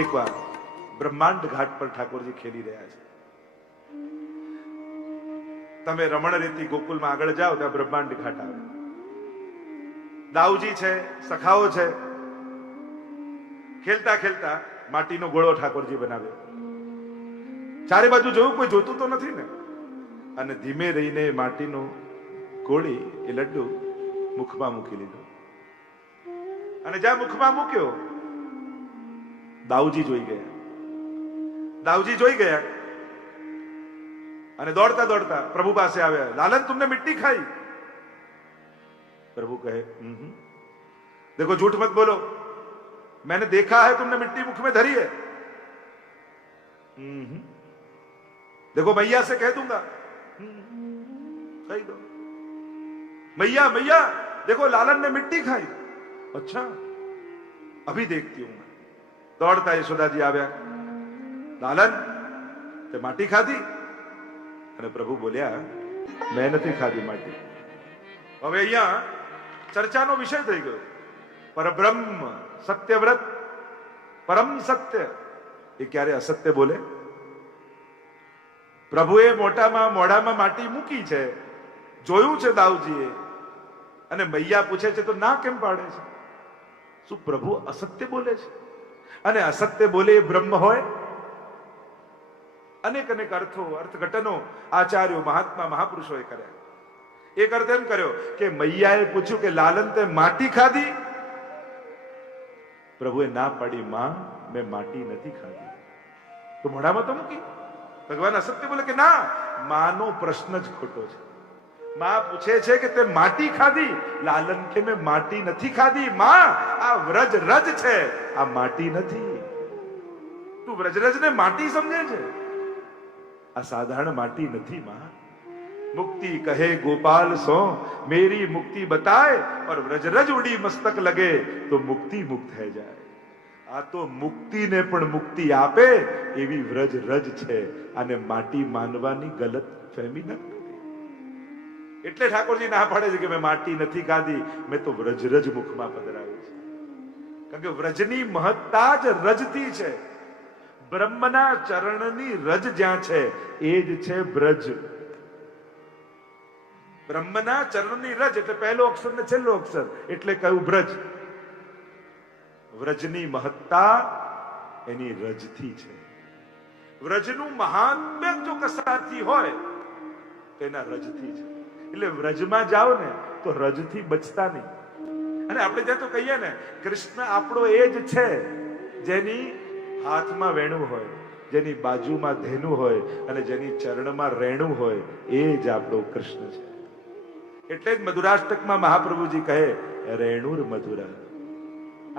એકવાર બ્રહ્માંડ ઘાટ પર ઠાકોરજી ખેલી રહ્યા છે. તમે રમણ રેતી ગોકુલમાં આગળ જાઓ ત્યાં બ્રહ્માંડ ઘાટ આવે. દાઉજી છે, સખાઓ છે. ખેલતા ખેલતા માટીનો ગોળો ઠાકોરજી બનાવ્યો. ચારે બાજુ જોયું, કોઈ જોતું તો નથી ને. અને ધીમે રહીને માટીનો ગોળી એ લડ્ડુ મુખમાં મૂકી લીધો. અને જ્યાં મુખમાં મૂક્યો દાઉજી જોઈ ગયા. દાઉજી જોઈ ગયા અને દોડતા દોડતા પ્રભુ પાસે આવ્યા. લાલન, तुमने मिट्टी खाई? प्रभु कहे देखो, झूठ मत बोलो, मैंने देखा है तुमने मिट्टी मुख में धरी है. देखो मैया से कह दूंगा. कही दो, मैया मैया देखो लालन ने मिट्टी खाई. अच्छा अभी देखती हूं. दौड़ता यशोदाजी આવ્યા. લાલન, તે માટી ખાધી? અને પ્રભુ બોલ્યા, મેં નથી ખાધી માટી. હવે અહીંયા ચર્ચાનો વિષય થઈ ગયો. પરબ્રહ્મ સત્યવ્રત, પરમ સત્ય એ ક્યારે અસત્ય બોલે? પ્રભુએ મોઢામાં માટી મૂકી છે, જોયું છે દાઉજીએ, અને મૈયા પૂછે છે તો ના કેમ પાડે છે? શું પ્રભુ અસત્ય બોલે છે? અને અસત્ય બોલે એ બ્રહ્મ હોય? અનેક અનેક અર્થઘટનો આચાર્યો, મહાત્મા, મહાપુરુષોએ કર્યા. એક અર્થ એમ કર્યો કે મૈયાએ પૂછ્યું કે લાલન, તે માટી ખાધી? પ્રભુએ ના પાડી, માં મેં માટી નથી ખાધી. તો મોઢામાં તો મૂકી. ભગવાન અસત્ય બોલે કે ના, માનો પ્રશ્ન જ ખોટો છે. માં પૂછે છે કે તે માટી ખાધી? લાલન કે મેં માટી નથી ખાધી. માં, આ વ્રજ રજ છે, આ માટી નથી. તું વ્રજરજ ને માટી સમજે છે? આ સાધારણ માટી નથી. માં, मुक्ति कहे गोपाल सो मेरी मुक्ति बताए और व्रजरज उड़ी मस्तक लगे तो मुक्ति मुक्त है जाए. આ તો મુક્તિને પણ મુક્તિ આપે એવી વ્રજ રજ છે. અને માટી માનવાની ગલત ફહેમી નથી. એટલે ઠાકોરજી ના પાડે છે કે મેં માટી નથી ખાધી, મેં તો વ્રજરજ મુખમાં પધરાવી છે. કારણ કે વ્રજની મહત્તા જ રજથી છે. બ્રહ્મના ચરણની રજ જ્યાં છે એ જ છે બ્રજ. બ્રહ્મના ચરણની રજ એટલે પહેલો અક્ષર ને છેલ્લો અક્ષર એટલે કયું બ્રજ. વ્રજની મહત્તા એની રજથી છે. વ્રજનું મહાત્મ્ય જો કસારથી હોય તો એના રજથી છે. એટલે વ્રજમાં જાઓ ને તો રજથી બચતા નહીં. અને આપણે ત્યાં તો કહીએ ને, કૃષ્ણ આપણો એ જ છે જેની હાથમાં વેણું હોય, જેની બાજુમાં ધેનું હોય અને જેની ચરણમાં રેણું હોય, એ જ આપણો કૃષ્ણ છે. એટલે જ મધુરાષ્ટકમાં મહાપ્રભુજી કહે રેણુર મધુરા.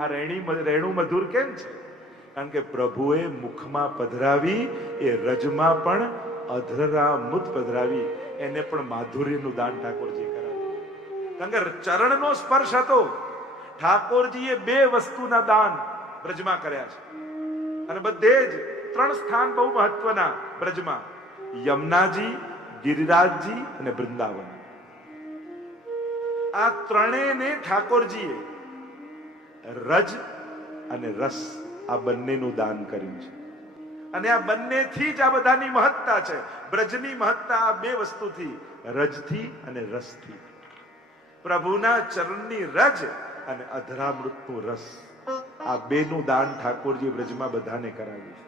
આ રેણુ મધુર કેમ છે? કારણ કે પ્રભુએ મુખમાં પધરાવી એ રજમાં પણ અધરામૃત પધરાવી, એને પણ માધુર્યનું દાન ઠાકોરજી કરાવ્યું. કારણ કે ચરણનો સ્પર્શ હતો. ઠાકોરજીએ 2 વસ્તુના દાન બ્રજમાં કર્યા છે. અને બધે જ 3 સ્થાન બહુ મહત્વના બ્રજમાં: યમુનાજી, ગિરિરાજજી અને વૃંદાવન. આ ત્રણેયને ઠાકોરજીએ રજ અને રસ આ બંનેનું દાન કર્યું છે. અને આ બંનેથી જ આ બધાની મહત્તા છે. બ્રજની મહત્તા આ 2 વસ્તુથી, રજથી અને રસથી. પ્રભુના ચરણની રજ અને અધરામૃતનું રસ, આ 2નું દાન ઠાકોરજી બ્રજમાં બધાને કરાવ્યું છે.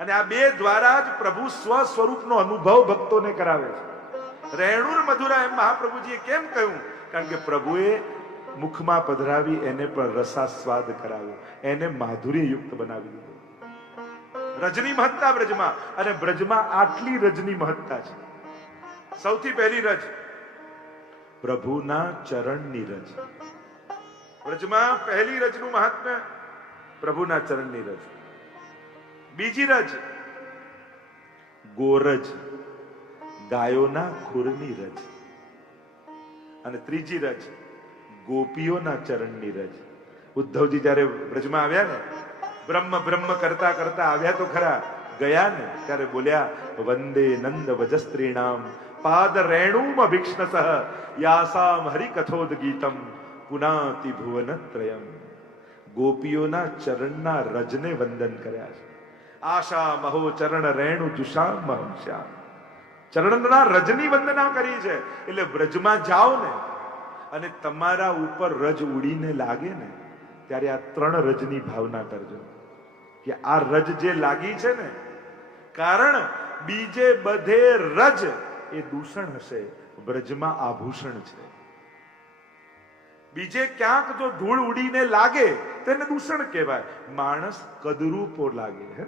અને આ 2 દ્વારા જ પ્રભુ સ્વ સ્વરૂપનો અનુભવ ભક્તોને કરાવે છે. રેણુર મધુરા એમ મહાપ્રભુજીએ કેમ કહ્યું? કારણ કે પ્રભુએ મુખમાં પધરાવી એને પણ રસાસ્વાદ કરાવ્યો, એને માધુર્ય યુક્ત બનાવી દીધું. રજની મહત્તા બ્રજમાં, અને બ્રજમાં આટલી રજની મહત્તા છે. સૌથી પહેલી રજ પ્રભુના ચરણની રજ. બ્રજમાં પહેલી રજનું મહાત્મ્ય પ્રભુના ચરણની રજ. બીજી રજ ગોરજ, ગાયોના ખુરની રજ. અને ત્રીજી રજ ગોપીઓના ચરણની રજ. ઉદ્ધવજી જયારે બ્રજમાં આવ્યા ને, બ્રહ્મ બ્રહ્મ કરતા કરતા આવ્યા તો ખરા, ગયા ને ત્યારે બોલ્યા, વંદે નંદ વજસ્ત્રીણામ પાદ રેણુમ અભિક્ષ્ણસઃ યાસામ હરિકથોદ ગીતમ પુનાતિ ભુવનત્રયમ. ગોપીઓના ચરણના રજને વંદન કર્યા છે. આશા મહો ચરણ રેણુ જુષામ મહમ શ્યામ, ચરણના રજની વંદના કરી છે. એટલે વ્રજમાં જાઓ ને અને તમારા ઉપર રજ ઉડીને લાગે ને ત્યારે આ 3 રજની ભાવના કરજો કે આ રજ જે લાગી છે ને, કારણ બીજે બધે રજ એ દૂષણ હશે, વ્રજમાં આભૂષણ છે. બીજે ક્યાંક જો ધૂળ ઉડીને લાગે તો એને દૂષણ કહેવાય, માણસ કદરૂપો લાગે હે.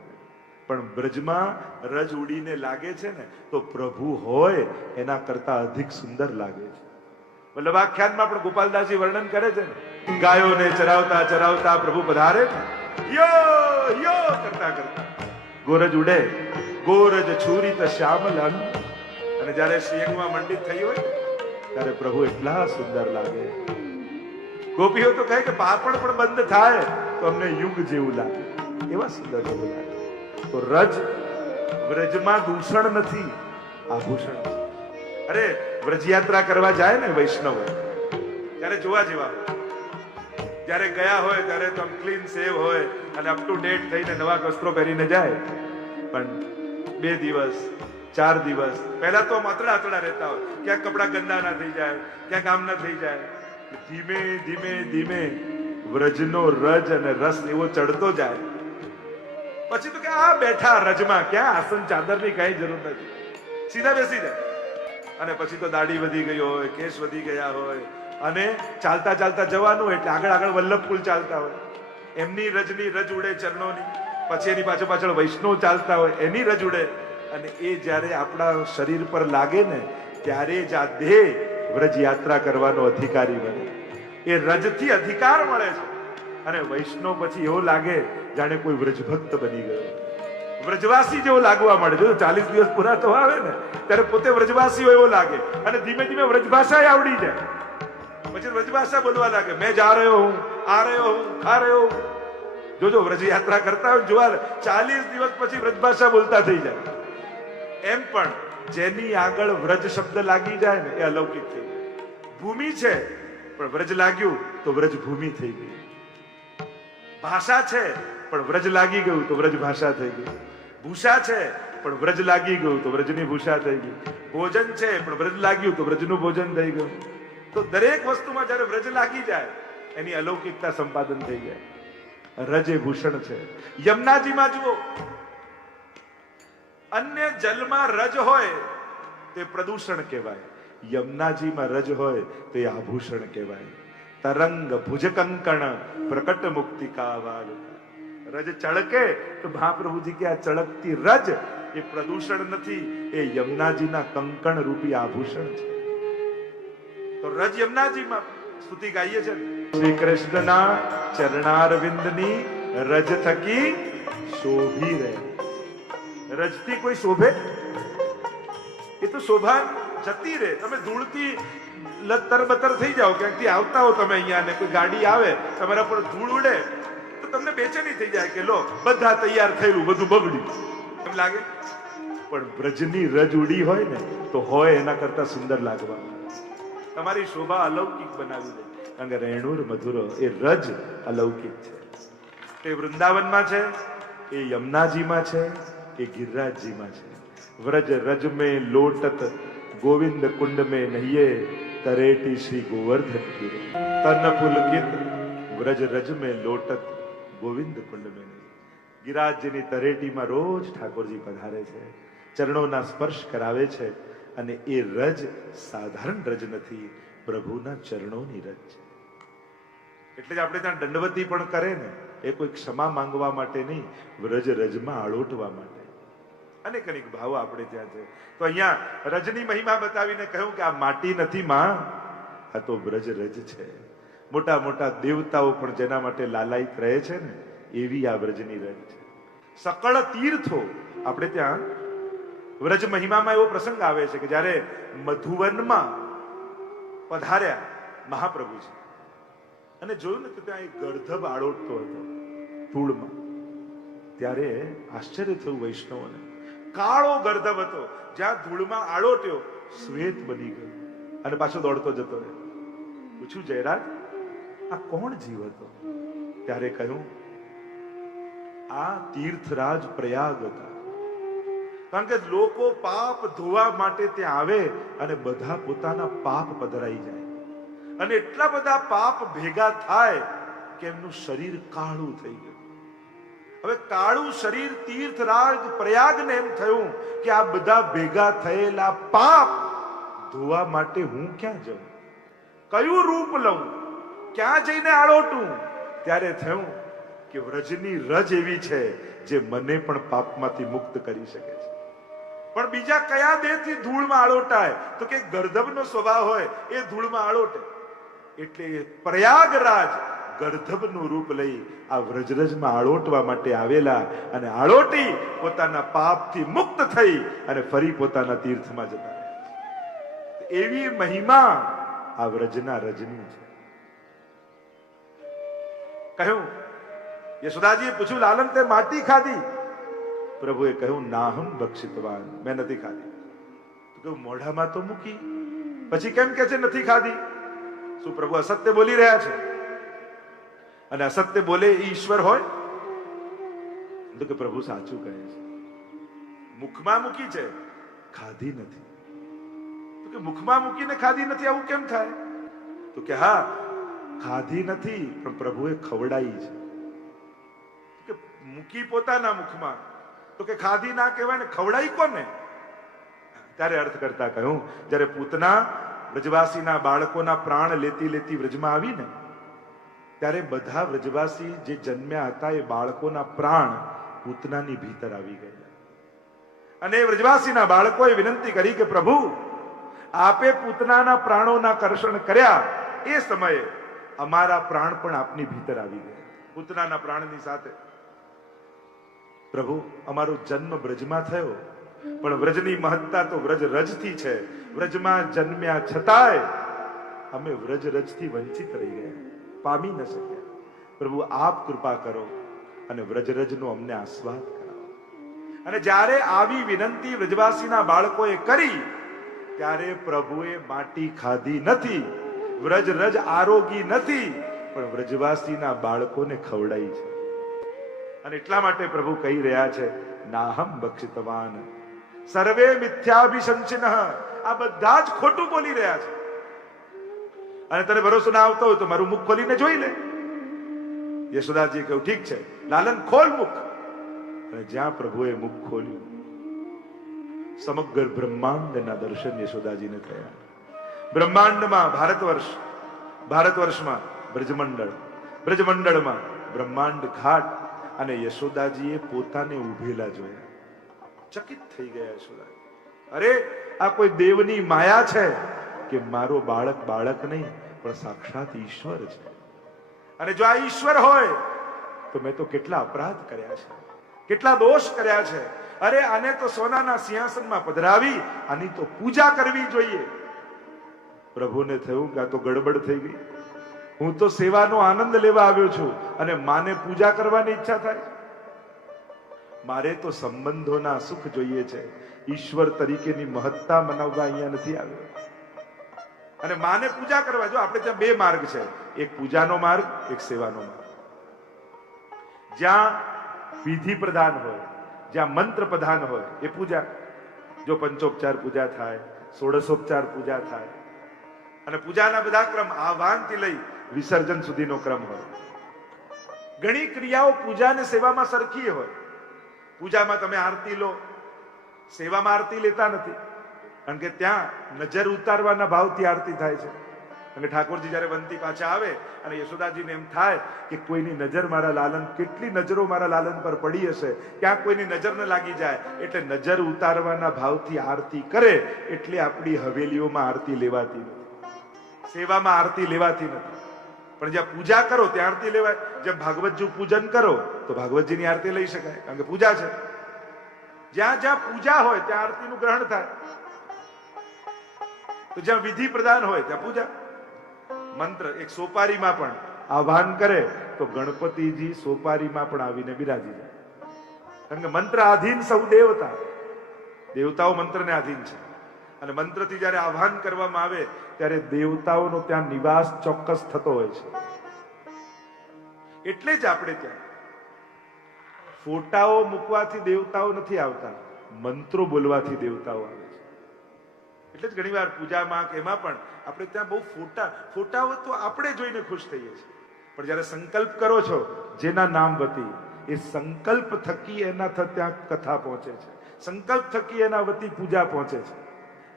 પણ બ્રજમાં રજ ઉડીને લાગે છે ને તો પ્રભુ હોય એના કરતા અધિક સુંદર લાગે છે. વલ્લભાખ્યાનમાં પણ ગોપાલદાસજી વર્ણન કરે છે ને, ગાયોને ચરાવતા ચરાવતા પ્રભુ પધારે ને, યો યો કરતા કરતા ગોરજ ઉડે, ગોરજ છૂરિત શ્યામલ અંગ. અને જયારે શ્રીઅંગમાં મંડિત થઈ હોય ત્યારે પ્રભુ એટલા સુંદર લાગે. ગોપીઓ તો કહે કે પાપડ પણ બંધ થાય તો અમને યુગ જેવું લાગે, એવા સુંદર પ્રભુ લાગે. તો રજ વ્રજમાં દૂષણ નથી, આભૂષણ છે. અરે વ્રજયાત્રા કરવા જાય ને વૈષ્ણવ ત્યારે જોવા જેવા હોય. જયારે ગયા હોય ત્યારે તો ક્લીન સેવ હોય અને અપ ટુ ડેટ થઈને નવા વસ્ત્રો પહેરીને જાય. પણ 2 દિવસ 4 દિવસ પહેલા તો આતડા રહેતા હોય, ક્યાંક કપડા ગંદા ના થઈ જાય, ક્યાંક આમ ના થઈ જાય. ધીમે ધીમે ધીમે વ્રજનો રજ અને રસ એવો ચડતો જાય. પછી તો કે આ બેઠા રજમાં ક્યાં આસન ચાદરની કઈ જરૂર નથી, સીધા બેસી જાય. અને પછી તો દાઢી વધી ગઈ હોય, કેસ વધી ગયા હોય અને ચાલતા ચાલતા જવાનું એટલે આગળ આગળ વલ્લભકુલ ચાલતા હોય, એમની રજની રજ ઉડે ચરણોની. પછી એની પાછળ પાછળ વૈષ્ણવ ચાલતા હોય, એની રજ ઉડે. અને એ જ્યારે આપણા શરીર પર લાગે ને ત્યારે જ આ દેહ વ્રજ યાત્રા કરવાનો અધિકારી બને. એ રજથી અધિકાર મળે છે. અને વૈષ્ણવ પછી એવો લાગે જાણે કોઈ વ્રજભક્ત બની ગયો, વ્રજવાસી જેવો લાગવા મળે. જો 40 દિવસ પૂરા થવા આવે ને ત્યારે પોતે વ્રજવાસી હોય એવો લાગે. અને ધીમે ધીમે વ્રજભાષા આવડી જાય. પછી વ્રજભાષા બોલવા લાગે, મેં જા રહ્યો હું, આ રહ્યો હું, ખા રહ્યો હું. જોજો વ્રજ યાત્રા કરતા હોય જોવા 40 દિવસ પછી વ્રજભાષા બોલતા થઈ જાય. એમ પણ જેની આગળ વ્રજ શબ્દ લાગી જાય ને એ અલૌકિક થઈ જાય. ભૂમિ છે પણ વ્રજ લાગ્યું તો વ્રજ ભૂમિ થઈ ગઈ. ભાષા છે પણ વ્રજ લાગી ગયું તો વ્રજ ભાષા થઈ ગઈ. ભૂષા છે પણ વ્રજ લાગી ગયું તો વ્રજની ભૂષા થઈ ગઈ. ભોજન છે પણ વ્રજ લાગ્યું તો વ્રજનું ભોજન થઈ ગયું. તો દરેક વસ્તુમાં જયારે વ્રજ લાગી જાય એની અલૌકિકતા સંપાદન થઈ જાય. રજ એ ભૂષણ છે. યમુનાજીમાં જુઓ, અન્ય જલમાં રજ હોય તે પ્રદૂષણ કહેવાય, યમુનાજીમાં રજ હોય તો એ આભૂષણ કહેવાય. તરંગ ભુજ કંકણ પ્રકટ મુક્તિકા વાલ. રજ ચળકે તો મહાપ્રભુજી કે આ ચળકતી રજ એ પ્રદૂષણ નથી, એ યમુનાજીના કંકણ રૂપી આભૂષણ છે. તો રજ યમુનાજીમાં સ્તુતિ ગાઈએ છે. શ્રી કૃષ્ણના ચરણારવિંદની રજ થકી શોભી રહે. રજથી કોઈ શોભે? એ તો શોભા જતી રહે. તમે ધૂળથી તરબતર થઈ જાઓ, ક્યાંકથી આવતા હો તમે અહીંયા ને કોઈ ગાડી આવે તમારા પર ધૂળ ઉડે તો તમને બેચેની થઈ જાય કે લો બધા તૈયાર થયેલું બધું બગડ્યું એમ લાગે. પણ વ્રજની રજ ઉડી હોય ને તો હોય એના કરતા સુંદર લાગવા. તમારી શોભા અલૌકિક બનાવી દે. કારણ કે રેણુર મધુરો એ રજ અલૌકિક છે. એ વૃંદાવનમાં છે, એ યમુનાજીમાં છે, એ ગિરિરાજજીમાં છે. વ્રજ રજ में लोटत गोविंद कुंड में नहिए तरेटी श्री गोवर्धन की तन पुलकित વ્રજ રજ में लोटत गोविंद कुंड में नहीं. ગિરિરાજજીની તરેટીમાં રોજ ઠાકોરજી પધારે છે, ચરણોના સ્પર્શ કરાવે છે. અને એ રજ સાધારણ રજ નથી, પ્રભુના ચરણોની રજ છે. એટલે જ આપણે ત્યાં દંડવતી પણ કરે ને એ કોઈ ક્ષમા માંગવા માટે નહીં, વ્રજ રજમાં આળોટવા માટે. અનેક અનેક ભાવો આપણે ત્યાં છે. તો અહીંયા રજની મહિમા બતાવીને કહ્યું કે આ માટી નથી માં, આ તો વ્રજ રજ છે. મોટા મોટા દેવતાઓ પણ જેના માટે લાલાયિત રહે છે ને એવી આ વ્રજની રજ છે. સકળ તીર્થો આપણે ત્યાં વ્રજ મહિમામાં એવો પ્રસંગ આવે છે કે જ્યારે મધુવનમાં પધાર્યા મહાપ્રભુજી અને જોયું ને કે ત્યાં એક ગર્ધબ આળોટતો હતો ધૂળમાં. ત્યારે આશ્ચર્ય થયું વૈષ્ણવોને. કાળો ગર્ધબ હતો, જ્યાં ધૂળમાં આળોટ્યો શ્વેત બની ગયો અને પાછો દોડતો જતો રહ્યો. પૂછ્યું, જયરાજ આ કોણ જીવ હતો? ત્યારે કહ્યું, આ તીર્થરાજ પ્રયાગ હતા. કારણ કે લોકો પાપ ધોવા માટે ત્યાં આવે અને બધા પોતાના પાપ પધરાઈ જાય, અને એટલા બધા પાપ ભેગા થાય કે એમનું શરીર કાળું થઈ ગયું. હવે કાળું શરીર તીર્થરાજ પ્રયાગને એમ થયું કે આ બધા ભેગા થયેલા પાપ ધોવા માટે હું ક્યાં જાઉં, કયું રૂપ લઉં, ક્યાં જઈને આળોટું? ત્યારે થયું કે વ્રજની રજ એવી છે જે મને પણ પાપમાંથી મુક્ત કરી શકે છે. પણ બીજા કયા દેહથી ધૂળમાં આળોટાય? તો કે ગર્ધબનો સ્વભાવ હોય એ ધૂળમાં આળોટે. એટલે પ્રયાગરાજ ગર્ધબનું રૂપ લઈ આ વ્રજરજમાં આળોટવા માટે આવેલા, અને આળોટી પોતાના પાપથી મુક્ત થઈ અને ફરી પોતાના તીર્થમાં જતા રહ્યા. એવી મહિમા આ વ્રજના રજની છે. કહ્યું, યશોદાજીએ પૂછ્યું, લાલન તે માટી ખાધી? પ્રભુએ કહ્યું, નાહમ ભક્ષિતવાન, મેં નથી ખાધી. તો કહ્યું, મોઢામાં તો મૂકી, પછી કેમ કે છે નથી ખાધી? શું પ્રભુ અસત્ય બોલી રહ્યા છે? અને અસત્ય બોલે એ ઈશ્વર હોય? તો કે પ્રભુ સાચું કહે છે, મુખમાં મૂકી છે, ખાધી નથી. તો કે મુખમાં મૂકીને ખાધી નથી, આવું કેમ થાય? તો કે હા, ખાધી નથી પણ પ્રભુએ ખવડાવી છે. કે મૂકી પોતાના મુખમાં, તો કે ખાધી ના કહેવાય ને, ખવડાવી કોને? ત્યારે અર્થ કરતા કહ્યું, જ્યારે પૂતના વ્રજવાસીના બાળકોના પ્રાણ લેતી લેતી વ્રજમાં આવી ને, ત્યારે બધા વ્રજવાસી જે જન્મ્યા હતા એ બાળકોના પ્રાણ પૂતનાની ભીતર આવી ગયા. અને વ્રજવાસીના બાળકોએ વિનંતી કરી કે પ્રભુ, આપે પૂતનાના પ્રાણોના કર્ષણ કર્યા એ સમયે અમારા પ્રાણ પણ આપની ભીતર આવી ગયા. પૂતનાના પ્રાણની સાથે પ્રભુ, અમારો જન્મ વ્રજમાં થયો, પણ વ્રજની મહત્તા તો વ્રજ રજથી છે. વ્રજમાં જન્મ્યા છતાંય અમે વ્રજ રજથી વંચિત રહી ગયા, પામી ન શક્યા. પ્રભુ આપ કૃપા કરો અને વ્રજરજનો અમને આસ્વાદ કરાવો. અને જ્યારે આવી વિનંતી વ્રજવાસીના બાળકોએ કરી ત્યારે પ્રભુએ માટી ખાધી નથી, વ્રજરજ આરોગી નથી, પણ વ્રજવાસીના બાળકોને ખવડાવી છે. અને એટલા માટે પ્રભુ કહી રહ્યા છે, નાહમ બક્ષિતવાન સર્વે મિથ્યાભિશંસિનઃ. આ બધા જ ખોટું બોલી રહ્યા છે. અને તને ભરોસો ના આવતો હોય તો મારું મુખ ખોલીને જોઈ લે. યશોદાજી કહ્યું, ઠીક છે લાલન, ખોલ મુખ. અને જ્યાં પ્રભુએ મુખ ખોલ્યું, સમગ્ર બ્રહ્માંડના દર્શન યશોદાજીને થયા. બ્રહ્માંડમાં ભારતવર્ષમાં બ્રજમંડળ, બ્રજમંડળમાં બ્રહ્માંડ ઘાટ, અને યશોદાજીએ પોતાને ઉભેલા જોયા. ચકિત થઈ ગયા યશોદાજી. અરે આ કોઈ દેવની માયા છે કે મારો બાળક બાળક નહીં પણ સાક્ષાત ઈશ્વર છે. અને જો આ ઈશ્વર હોય તો મેં તો કેટલા અપરાધ કર્યા છે, કેટલા દોષ કર્યા છે. અરે આને તો સોનાના સિંહાસનમાં પધરાવી આની તો પૂજા કરવી જોઈએ. પ્રભુને થયું કે આ તો ગડબડ થઈ ગઈ. હું તો સેવાનો આનંદ લેવા આવ્યો છું અને માને પૂજા કરવાની ઈચ્છા થાય. મારે તો સંબંધોના સુખ જોઈએ છે, ઈશ્વર તરીકેની મહત્તા મનાવવા અહીંયા નથી આવ્યો. અને માને પૂજા કરવા, જો આપણે ત્યાં બે માર્ગ છે, એક પૂજાનો માર્ગ, એક સેવાનો માર્ગ. જ્યાં વિધિ પ્રધાન હોય, જ્યાં મંત્ર પ્રધાન હોય એ પૂજા. જો પંચોપચાર પૂજા થાય, ષોડશોપચાર પૂજા થાય, અને પૂજાના બધા ક્રમ આહ્વાનથી લઈ વિસર્જન સુધીનો ક્રમ હોય. ઘણી ક્રિયાઓ પૂજા અને સેવામાં સરખી હોય. પૂજામાં તમે આરતી લો, સેવામાં આરતી લેતા નથી, કારણ કે ત્યાં નજર ઉતારવાના ભાવથી આરતી થાય છે. કારણ કે ઠાકોરજી જયારે વનથી પાછા આવે અને યશોદાજીને એમ થાય કે કોઈની નજર મારા લાલન, કેટલી નજરો મારા લાલન પર પડી હશે, ક્યાં કોઈની નજર ન લાગી જાય, એટલે નજર ઉતારવાના ભાવથી આરતી કરે. એટલે આપણી હવેલીઓમાં આરતી લેવાતી નથી, સેવામાં આરતી લેવાતી નથી. પણ જ્યાં પૂજા કરો ત્યાં આરતી લેવાય. જેમ ભાગવતજી પૂજન કરો તો ભાગવતજીની આરતી લઈ શકાય, કારણ કે પૂજા છે. જ્યાં જ્યાં પૂજા હોય ત્યાં આરતીનું ગ્રહણ થાય. તો જ્યાં વિધિ પ્રધાન હોય ત્યાં પૂજા. મંત્ર એક સોપારીમાં પણ આહ્વાન કરે તો ગણપતિજી સોપારીમાં પણ આવીને બિરાજી જાય, કારણ કે મંત્ર આધીન સૌ દેવતા, દેવતાઓ મંત્રને આધીન છે. અને મંત્રથી જયારે આહ્વાન કરવામાં આવે ત્યારે દેવતાઓનો ત્યાં નિવાસ ચોક્કસ થતો હોય છે. એટલે જ આપણે ત્યાં ફોટાઓ મૂકવાથી દેવતાઓ નથી આવતા, મંત્રો બોલવાથી દેવતાઓ આવે છે. એટલે જ ઘણી વાર પૂજામાં કે એમાં પણ આપણે ત્યાં બહુ ફોટાઓ તો આપણે જોઈને ખુશ થઈએ છીએ, પણ જયારે સંકલ્પ કરો છો જેના નામ વતી, એ સંકલ્પ થકી એના ત્યાં કથા પહોંચે છે, સંકલ્પ થકી એના વતી પૂજા પહોંચે છે.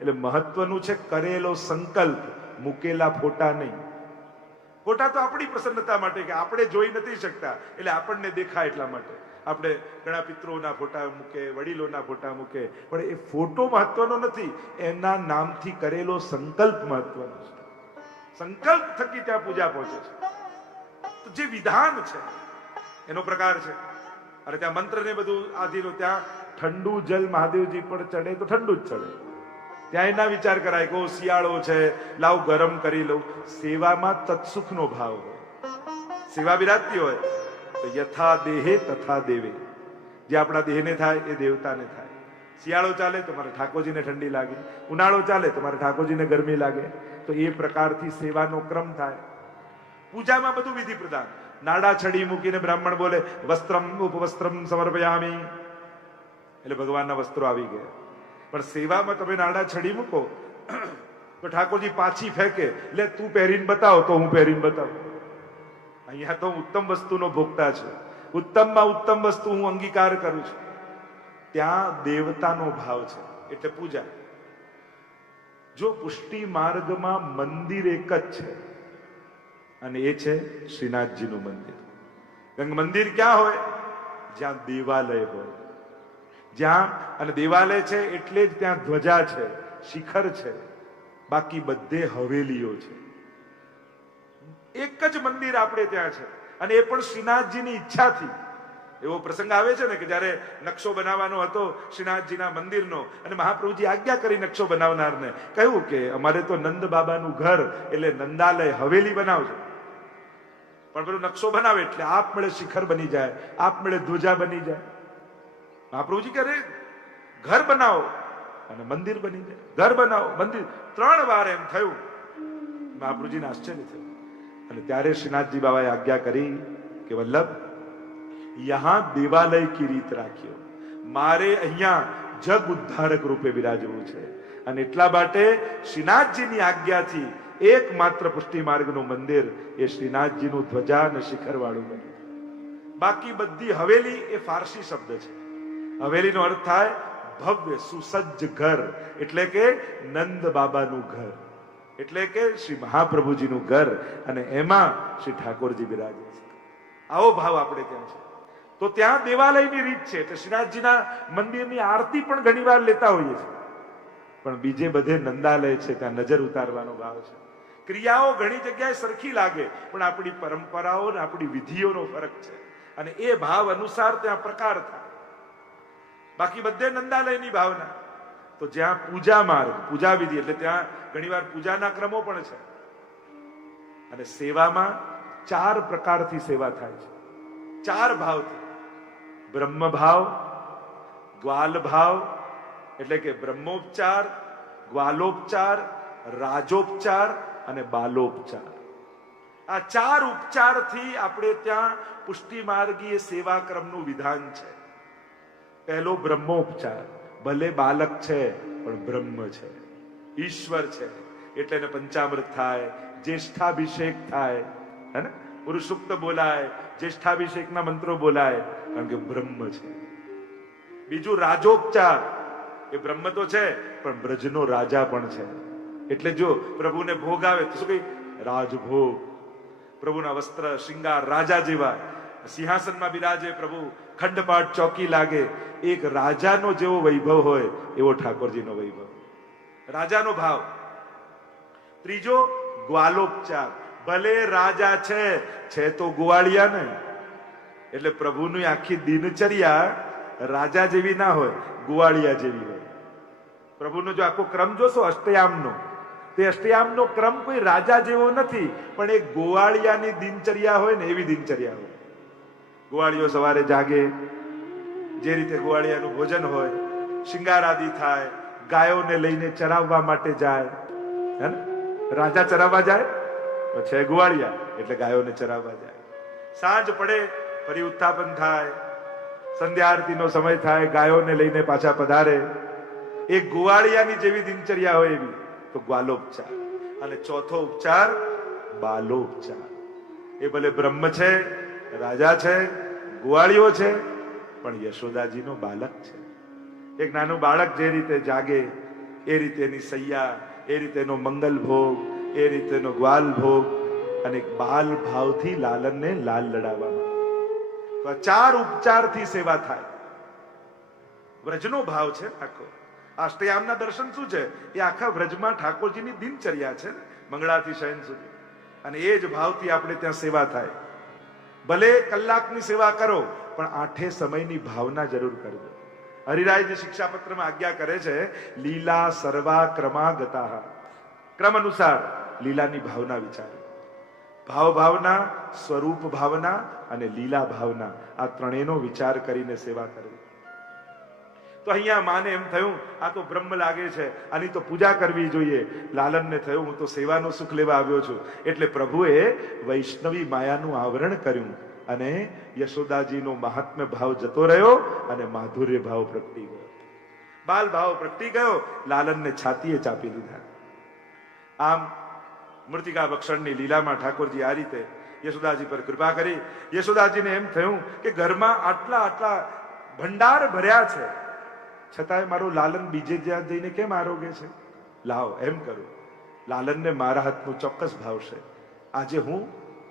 એટલે મહત્વનું છે કરેલો સંકલ્પ, મૂકેલા ફોટા નહીં. ફોટા તો આપણી પ્રસન્નતા માટે, કે આપણે જોઈ નથી શકતા એટલે આપણને દેખાય એટલા માટે આપણે ઘણા પિતૃઓના ફોટા મૂકે, વડીલોના ફોટા મૂકે, પણ એ ફોટો મહત્વનો નથી, એના નામથી કરેલો સંકલ્પ મહત્વનો છે. સંકલ્પ થકી ત્યાં પૂજા પહોંચે છે. તો જે વિધાન છે એનો પ્રકાર છે. અને ત્યાં મંત્ર ને બધું આધીનો, ત્યાં ઠંડુ જલ મહાદેવજી પણ ચડે તો ઠંડુ જ ચડે. ત્યાં એના વિચાર કરાય કે શિયાળો છે, લાવ ગરમ કરી લઉં. સેવામાં તત્સુખનો ભાવ હોય, સેવા બિરાજતી હોય તો યથા દેહે તથા દેવે. જે આપણા દેહને થાય એ દેવતાને થાય. શિયાળો ચાલે તો મારે ઠાકોરજીને ઠંડી લાગે, ઉનાળો ચાલે તો મારે ઠાકોરજીને ગરમી લાગે. તો એ પ્રકારથી સેવાનો ક્રમ થાય. પૂજામાં બધું વિધિ પ્રધાન. નાડા છડી મૂકીને બ્રાહ્મણ બોલે વસ્ત્રમ ઉપવસ્ત્રમ સમર્પયામી, એટલે ભગવાનના વસ્ત્રો આવી ગયા. પણ સેવામાં તમે નાડા છડી મૂકો તો ઠાકોરજી પાછી ફેંકે, એટલે તું પહેરીને બતાવો તો હું પહેરીને બતાવું. અહીંયા તો ઉત્તમ વસ્તુનો ભોગતા છે, ઉત્તમમાં ઉત્તમ વસ્તુ હું અંગીકાર કરું છું. ત્યાં દેવતાનો ભાવ છે એટલે પૂજા. જો પુષ્ટિ માર્ગમાં મંદિર એક જ છે, અને એ છે શ્રીનાથજીનું મંદિર. કારણ કે મંદિર ક્યાં હોય? જ્યાં દેવાલય હોય. જ્યાં, અને દેવાલય છે એટલે જ ત્યાં ધ્વજા છે, શિખર છે, બાકી બધે હવેલીઓ છે. એક જ મંદિર આપણે ત્યાં છે, અને એ પણ શ્રીનાથજીની ઈચ્છાથી. એવો પ્રસંગ આવે છે ને કે જયારે નકશો બનાવવાનો હતો શ્રીનાથજીના મંદિરનો, અને મહાપ્રભુજી આજ્ઞા કરી નકશો બનાવનારને, કહ્યું કે અમારે તો નંદ બાબાનું ઘર એટલે નંદાલય હવેલી બનાવજો. પણ પેલો નકશો બનાવે એટલે આપમેળે શિખર બની જાય, આપમેળે ધ્વજા બની જાય. મહાપ્રભુજી કહે ઘર બનાવો અને મંદિર બની જાય, ઘર બનાવો મંદિર. 3 વાર એમ થયું. મહાપ્રભુજીને આશ્ચર્ય થયું. અને ત્યારે શ્રીનાથજી બાબાએ આજ્ઞા કરી કે વલ્લભ, યહાં દેવાલય કી રીત રાખ્યો. મારે અહીંયા જગ ઉદ્ધારક રૂપે બિરાજવું છે, અને એટલા માટે શ્રીનાથજીની આજ્ઞાથી એકમાત્ર પુષ્ટિ માર્ગનું મંદિર એ શ્રીનાથજીનું ધ્વજા અને શિખર વાળું બન્યું. બાકી બધી હવેલી એ ફારસી શબ્દ છે. હવેલીનો અર્થ થાય ભવ્ય સુસજ્જ ઘર, એટલે કે નંદ બાબાનું ઘર, એટલે કે શ્રી મહાપ્રભુજીનું ઘર, અને એમાં શ્રી ઠાકોરજી બિરાજે છે. આવો ભાવ આપણે ત્યાં છે. તો ત્યાં દેવાલયની રીત છે, એટલે શ્રીનાથજીના મંદિરની આરતી પણ ઘણી વાર લેતા હોઈએ છીએ, પણ બીજે બધે નંદાલય છે, ત્યાં નજર ઉતારવાનો ભાવ છે. ક્રિયાઓ ઘણી જગ્યાએ સરખી લાગે, પણ આપણી પરંપરાઓ અને આપણી વિધિઓનો ફરક છે, અને એ ભાવ અનુસાર ત્યાં પ્રકાર થાય. બાકી બધે નંદાલયની ભાવના. તો જ્યાં પૂજા માર્ગ, પૂજા વિધિ, એટલે ત્યાં ઘણીવાર પૂજાના ક્રમો પણ છે. અને સેવામાં 4 પ્રકારથી સેવા થાય છે, 4 ભાવથી. બ્રહ્મ ભાવ, ગ્વાલ ભાવ એટલે કે બ્રહ્મોપચાર, ગ્વાલોપચાર, રાજોપચાર અને બાલોપચાર. આ 4 ઉપચારથી આપણે ત્યાં પુષ્ટિ માર્ગીય સેવા ક્રમનું વિધાન છે. પહેલો બ્રહ્મોપચાર. ભલે બાલક છે પણ બ્રહ્મ છે, ઈશ્વર છે, એટલે એને પંચામૃત થાય, જ્યેષ્ઠાભિષેક થાય, હે ને, પુરુષુક્ત બોલાય, જ્યેષ્ઠાભિષેકના મંત્રો બોલાય, કારણ કે બ્રહ્મ છે. બીજું રાજોપચાર. એ બ્રહ્મ તો છે પણ બ્રજનો રાજા પણ છે, એટલે જો પ્રભુને ભોગ આવે તો શું કઈ? રાજભોગ. પ્રભુના વસ્ત્ર શૃંગાર રાજા જેવા, સિંહાસનમાં બિરાજે પ્રભુ, ખંડપાટ ચોકી લાગે, એક રાજાનો જેવો વૈભવ હોય એવો ઠાકોરજીનો વૈભવ, રાજાનો ભાવ. ત્રીજો ગ્વાલોપચાર. ભલે રાજા છે તો ગોવાળિયા ને, એટલે પ્રભુની આખી દિનચર્યા રાજા જેવી ના હોય, ગોવાળિયા જેવી હોય. પ્રભુનો જો આખો ક્રમ જોશો અષ્ટયામનો, તે અષ્ટયામનો ક્રમ કોઈ રાજા જેવો નથી, પણ એક ગોવાળિયાની દિનચર્યા હોય ને એવી દિનચર્યા હોય. ગોવાળીઓ સવારે જાગે, જે રીતે ગોવાળિયાનું ભોજન હોય, શિંગાર આદિ થાય, ગાયોને લઈને ચરાવવા માટે જાય, હે ને? રાજા ચરાવવા જાય, છે ગોવાળિયા એટલે ગાયોને ચરાવવા જાય. સાંજ પડે ફરી ઉત્થાપન થાય, સંધ્યા આરતીનો સમય થાય, ગાયોને લઈને પાછા પધારે. એક ગુવાળિયાની જેવી દિનચર્યા હોય એવી. તો ગ્વાલોપચાર. અને ચોથો ઉપચાર બાલોપચાર. એ ભલે બ્રહ્મ છે, રાજા છે, ગુવાળીઓ છે, પણ યશોદાજીનો બાલક છે. એક નાનું બાળક જે રીતે જાગે એ રીતે એની સૈયા, એ રીતેનો મંગલ ભોગ, એ રીતેનો ગ્વાલ ભોગ, અને બાલ ભાવથી લાલનને લાલ લડાવવામાં. તો આ 4 ઉપચારથી સેવા થાય. વ્રજનો ભાવ છે આખો. અષ્ટયામના દર્શન શું છે? એ આખા વ્રજમાં ઠાકોરજીની દિનચર્યા છે, મંગળાથી શયન સુધી. અને એ જ ભાવથી આપણે ત્યાં સેવા થાય. ભલે કલાકની સેવા કરો, પણ 8 સમયની ભાવના જરૂર કરજો. હરિરાયજી શિક્ષાપત્રમાં આજ્ઞા કરે છે, લીલા સર્વા ક્રમાગતા. ક્રમ અનુસાર લીલાની ભાવના વિચારો. ભાવ ભાવના, સ્વરૂપ ભાવના અને લીલા ભાવના, આ ત્રણેયનો વિચાર કરીને સેવા કરવી. તો અહીંયા માને એમ થયું આ તો બ્રહ્મ લાગે છે, આની તો પૂજા કરવી જોઈએ. લાલનને થયું હું તો સેવાનું સુખ લેવા આવ્યો છું. એટલે પ્રભુએ વૈષ્ણવી માયાનું આવરણ કર્યું અને યશોદાજીનો મહાત્મ્ય ભાવ જતો રહ્યો અને માધુર્ય ભાવ પ્રગટી ગયો, બાલ ભાવ પ્રગટી ગયો. લાલનને છાતીએ ચાપી લીધા. આમ મૃતિકા ભક્ષણની લીલામાં ઠાકોરજી આ રીતે યશોદાજી પર કૃપા કરી. યશોદાજીને એમ થયું કે ઘરમાં આટલા આટલા ભંડાર ભર્યા છે, છતાંય મારો લાલન બીજે જ્યાં જઈને કેમ આરોગે છે? લાવ એમ કરું, લાલનને મારા હાથનું ચોક્કસ ભાવશે. આજે હું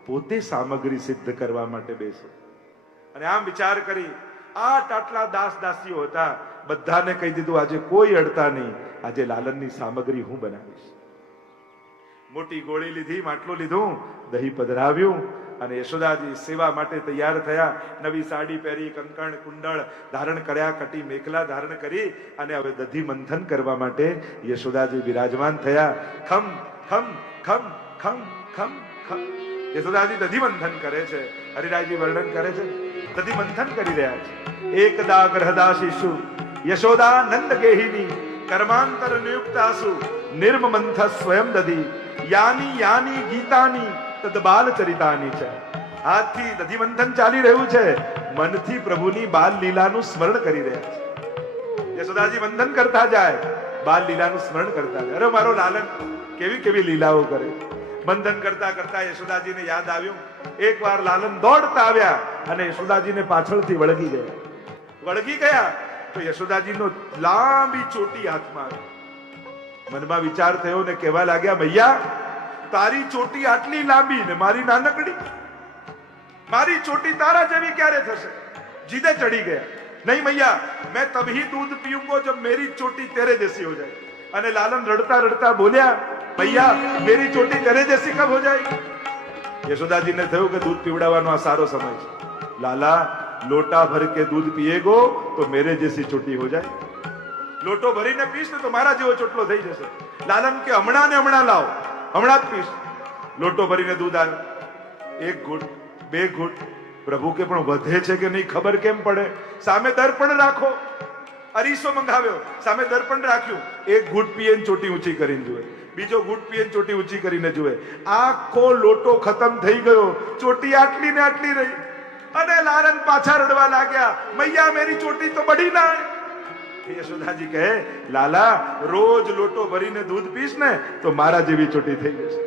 પોતે સામગ્રી સિદ્ધ કરવા માટે બેસું. અને આમ વિચાર કરી આટલા દાસ દાસીઓ હતા, બધાને કહી દીધું આજે કોઈ અડતા નહીં, આજે લાલનની સામગ્રી હું બનાવીશ. મોટી ગોળી લીધી, માટલું લીધું, દહીં પધરાવ્યું અને યશોદાજી સેવા માટે તૈયાર થયા. નવી સાડી પહેરી, કંકણ કુંડળ ધારણ કર્યા, કટી મેખલા ધારણ કરી અને હવે દધી મંથન કરવા માટે યશોદાજી વિરાજમાન થયા. ખમ ખમ ખમ ખમ ખમ ખમ યશોદાજી દધી મંથન કરે છે. હરિરાયજી વર્ણન કરે છે, દધી મંથન કરી રહ્યા છે. એકદા ગ્રહદાશીષુ યશોદા નંદ ગેહિની કર્માંતર નિયુક્તાસુ નિર્મ મંથ સ્વયં દધી યાની યાની ગીતાની તદ બાલ ચરિતાની છે. હાથથી દધી મંથન ચાલી રહ્યું છે, મનથી પ્રભુની બાલ લીલાનું સ્મરણ કરી રહ્યા છે. યશોદાજી મંથન કરતા જાય, બાલ લીલાનું સ્મરણ કરતા જાય. અરે મારો લાલન કેવી કેવી લીલાઓ કરે. મંથન કરતા કરતા યશોદાજીને યાદ આવ્યું. એકવાર લાલન દોડતા આવ્યા અને યશોદાજીને પાછળથી વળગી ગયા. વળગી ગયા તો યશોદાજીનો લાંબી ચોટી હાથમાં આવી. મનમાં વિચાર થયો ને કહેવા લાગ્યા, મૈયા તારી ચોટી આટલી લાંબી ને મારી નાનકડી, મારી ચોટી તારા જેવી ક્યારે થશે? જીદે ચડી ગયા. નહીં મૈયા, मैं तभी दूध पीऊंगा जब मेरी चोटी तेरे जैसी हो जाए. અને લાલન રડતા રડતા બોલ્યા, ભૈયા मेरी चोटी तेरे जैसी कब हो जाएगी? યશોદાજીને થયું કે દૂધ પીવડાવવાનો આ સારો સમય છે. લાલા लोटा भर के दूध पिएगो तो मेरे जैसी चोटी हो जाए. લોટો ભરીને પીશ ને તો મારા જેવો ચોટલો થઈ જશે. લાલન કે હમણાં ને હમણાં લાવ, હમણાં જ પીશ. લોટો ભરીને દૂધ આવ્યો. 1 ઘૂંટ 2 ઘૂંટ. પ્રભુ કે પણ વધે છે કે નહીં ખબર કેમ પડે? સામે દર્પણ રાખો. અરીસો મંગાવ્યો, સામે દર્પણ રાખ્યું. 1 ઘૂંટ પીએ ચોટી ઊંચી કરીને જુએ, બીજો ઘૂંટ પીએ ચોટી ઊંચી કરીને જુએ. આખો લોટો ખતમ થઈ ગયો, ચોટી આટલી ને આટલી રહી. અને લાલન પાછા રડવા લાગ્યા, મૈયા મેરી ચોટી તો બઢી ના. યશોદાજી કહે, લાલા રોજ લોટો ભરીને દૂધ પીશ ને તો મારા જેવી ચોટી થઈ જશે.